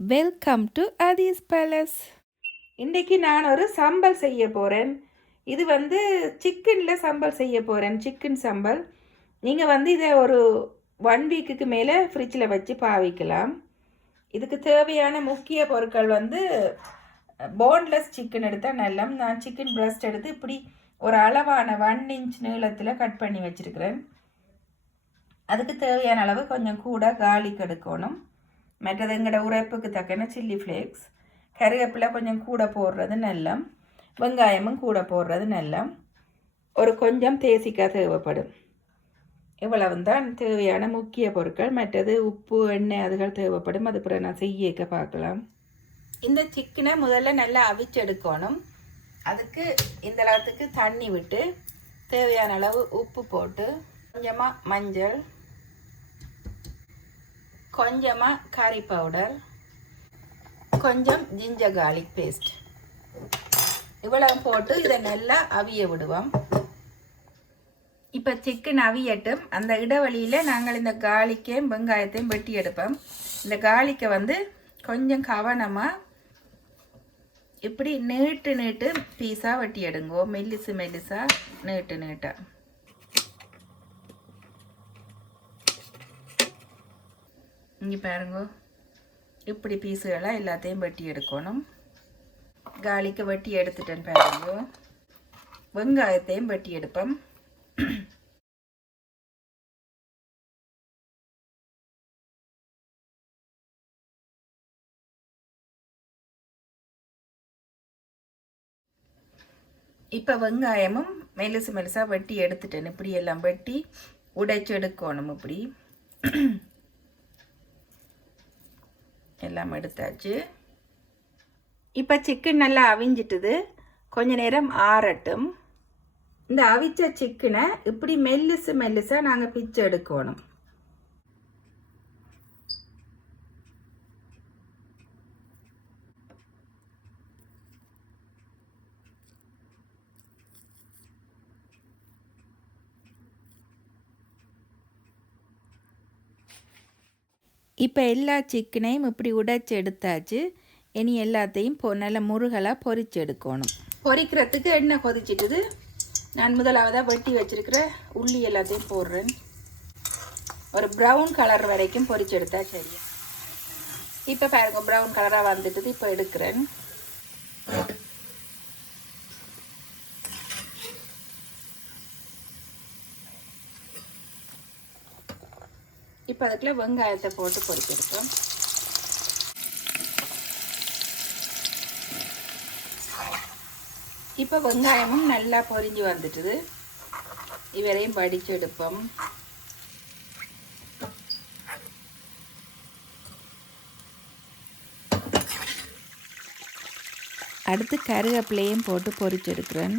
Welcome to அதீஸ் palace இன்றைக்கி நான் ஒரு சம்பல் செய்ய போகிறேன் இது வந்து சிக்கனில் சம்பல் செய்ய போகிறேன் சிக்கன் சம்பல். நீங்கள் வந்து இதை ஒரு ஒன் வீக்குக்கு மேலே ஃப்ரிட்ஜில் வச்சு பாவிக்கலாம். இதுக்கு தேவையான முக்கிய பொருட்கள் வந்து போன்லெஸ் சிக்கன் எடுத்தால் நல்லா நான் சிக்கன் பிரஸ்ட் எடுத்து இப்படி ஒரு அளவான ஒன் இன்ச் நீளத்தில் கட் பண்ணி வச்சுருக்கிறேன். அதுக்கு தேவையான அளவு கொஞ்சம் கூட கார்லிக் எடுக்கணும். மற்றது எங்களோட உரைப்புக்கு தக்கன சில்லி ஃப்ளேக்ஸ் கருவேப்பிலை கொஞ்சம் கூட போடுறது நல்லம் வெங்காயமும் கூட போடுறது நல்லம் ஒரு கொஞ்சம் தேசிக்காய் தேவைப்படும் இவ்வளவு தான் தேவையான முக்கிய பொருட்கள் மற்றது உப்பு எண்ணெய் அதுகள் தேவைப்படும் அது பிறகு நான் செய்யக்க பார்க்கலாம் இந்த சிக்கனை முதல்ல நல்லா அவிச்செடுக்கணும் அதுக்கு இந்த அளவுக்கு தண்ணி விட்டு தேவையான அளவு உப்பு போட்டு கொஞ்சமாக மஞ்சள் கொஞ்சமாக கறி பவுடர் கொஞ்சம் ஜிஞ்சர் கார்லிக் பேஸ்ட் இவ்வளவு போட்டு இதை நல்லா அவிய விடுவோம். இப்போ சிக்கன் அவியட்டும். அந்த இடைவெளியில் நாங்கள் இந்த காலிக்கையும் வெங்காயத்தையும் வெட்டி எடுப்போம். இந்த காலிக்கை வந்து கொஞ்சம் கவனமாக இப்படி நீட்டு நீட்டு பீஸாக வெட்டி எடுங்கோ. மெல்லிசு மெல்லிசாக நீட்டு நீட்டாக இங்கே பாருங்க. இப்படி பீஸுகளாக எல்லாத்தையும் வெட்டி எடுக்கணும். காலிக்கு வெட்டி எடுத்துட்டேன் பாருங்க. வெங்காயத்தையும் வெட்டி எடுப்போம். இப்போ வெங்காயமும் மெலுசு மெலுசாக வெட்டி எடுத்துட்டேன். இப்படி எல்லாம் வெட்டி உடைச்சு எடுக்கணும் இப்படி எல்லாம் எடுத்தாச்சு. இப்போ சிக்கன் நல்லா அவிஞ்சிட்டுது. கொஞ்ச நேரம் ஆறட்டும். இந்த அவிச்ச சிக்கனை இப்படி மெல்லிசு மெல்லிசாக நாங்கள் பிச்சு எடுக்கணும். இப்போ எல்லா சிக்கனையும் இப்படி உடைச்சி எடுத்தாச்சு. இனி எல்லாத்தையும் பொ நல்ல முருகலாக பொறிச்சு எடுக்கணும். பொரிக்கிறதுக்கு எண்ணெய் கொதிச்சிட்டுது. நான் முதலாவதாக வெட்டி வச்சுருக்கிற உள்ளி எல்லாத்தையும் போடுறேன். ஒரு ப்ரௌன் கலர் வரைக்கும் பொறிச்சு எடுத்தா சரி இப்போ பாருங்க ப்ரௌன் கலராக வந்துட்டுது. இப்போ எடுக்கிறேன். இப்போ அதுக்குள்ளே வெங்காயத்தை போட்டு பொரிச்செடுத்தோம் இப்போ வெங்காயமும் நல்லா பொரிஞ்சு வந்துட்டுது. இவரையும் படித்து எடுப்போம். அடுத்து கருவேப்பிலையும் போட்டு பொறிச்செடுக்கிறேன்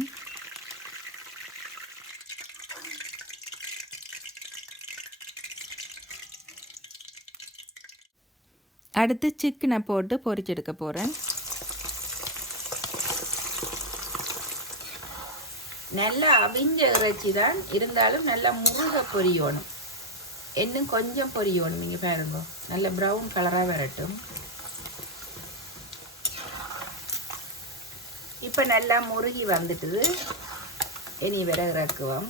அடுத்து சிக்கனை போட்டு பொறிச்செடுக்க போகிறேன் நல்லா அவிஞ்ச இறைச்சி தான் இருந்தாலும் நல்லா முருக பொரியணும். இன்னும் கொஞ்சம் பொரியணும் நீங்கள் பாருங்க. நல்ல ப்ரௌன் கலராக வரட்டும். இப்போ நல்லா முருகி வந்துட்டுது. இனி விற இறக்குவோம்.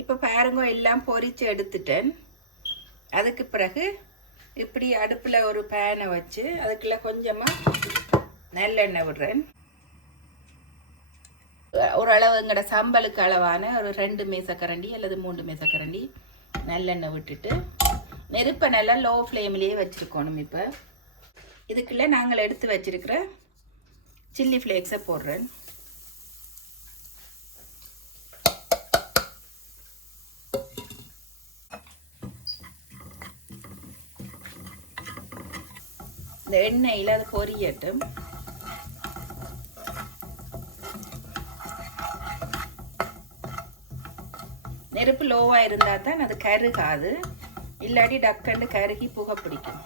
இப்போ பாருங்க எல்லாம் பொரித்து எடுத்துட்டேன். அதுக்கு பிறகு இப்படி அடுப்பில் ஒரு பேனை வச்சு அதுக்குள்ள கொஞ்சமாக நல்லெண்ணெய் விடுறேன். ஓரளவு எங்களோட சம்பலுக்கு அளவான ஒரு ரெண்டு மேசக்கரண்டி அல்லது மூன்று மேசக்கரண்டி நல்லெண்ணெய் விட்டுட்டு நெருப்பை நல்லா லோ ஃப்ளேம்லேயே வச்சுருக்கணும் இப்போ. இதுக்குள்ளே நாங்கள் எடுத்து வச்சிருக்கிற சில்லி ஃப்ளேக்ஸை போடுறேன். இந்த எண்ணெயில் அது பொரியட்டும். நெருப்பு லோவாக இருந்தால் தான் அது கருகாது. இல்லாட்டி டக்குன்னு கருகி புகை பிடிக்கும்.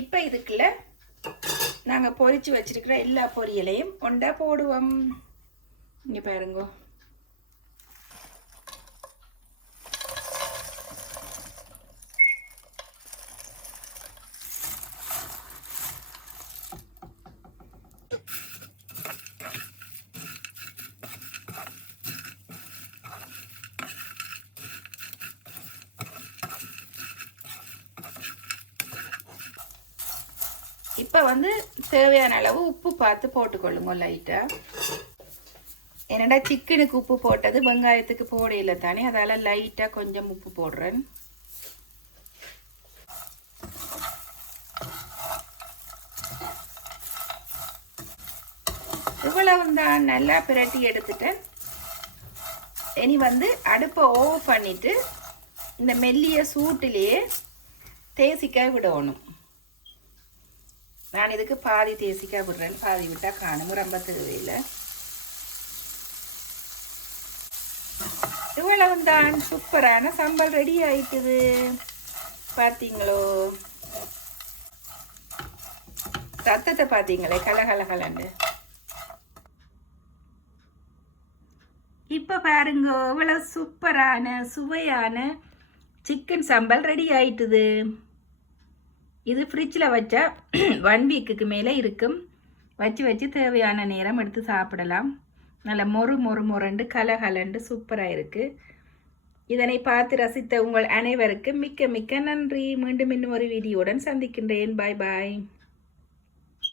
இப்போ இதுக்குள்ள நாங்கள் பொறிச்சு வச்சிருக்கிற எல்லா பொரியலையும் கொண்டா போடுவோம். இங்கே பாருங்க. இப்போ வந்து தேவையான அளவு உப்பு பார்த்து போட்டுக்கொள்ளுங்க லைட்டாக என்னடா சிக்கனுக்கு உப்பு போட்டது? வெங்காயத்துக்கு போடையில் தானே. அதால் லைட்டாக கொஞ்சம் உப்பு போடுறேன். இவ்வளவு தான் நல்லா பிரட்டி எடுத்துட்டேன். இனி வந்து அடுப்பை ஓவ் பண்ணிவிட்டு இந்த மெல்லிய சூட்டிலேயே தேசிக்காய் விடணும். நான் இதுக்கு பாதி தேசிக்காய் விடுறேன் பாதி விட்டால் காணும். ரொம்ப தேவையில்லை இவ்வளவுந்தான் சூப்பரான சம்பல் ரெடி ஆயிட்டுது. பார்த்தீங்களோ சத்தத்தை பார்த்தீங்களே கலகலகலண்டு இப்போ பாருங்க. இவ்வளோ சூப்பரான சுவையான சிக்கன் சம்பல் ரெடி ஆயிட்டுது. இது ஃப்ரிட்ஜில் வச்சா ஒன் வீக்குக்கு மேலே இருக்கும். வச்சு வச்சு தேவையான நேரம் எடுத்து சாப்பிடலாம். நல்ல மொறு மொறு மொரண்டு கலகலண்டு சூப்பராக இருக்குது இதனை பார்த்து ரசித்த உங்கள் அனைவருக்கும் மிக்க மிக்க நன்றி. மீண்டும் இன்னும் ஒரு வீடியோவுடன் சந்திக்கின்றேன். பாய் பாய்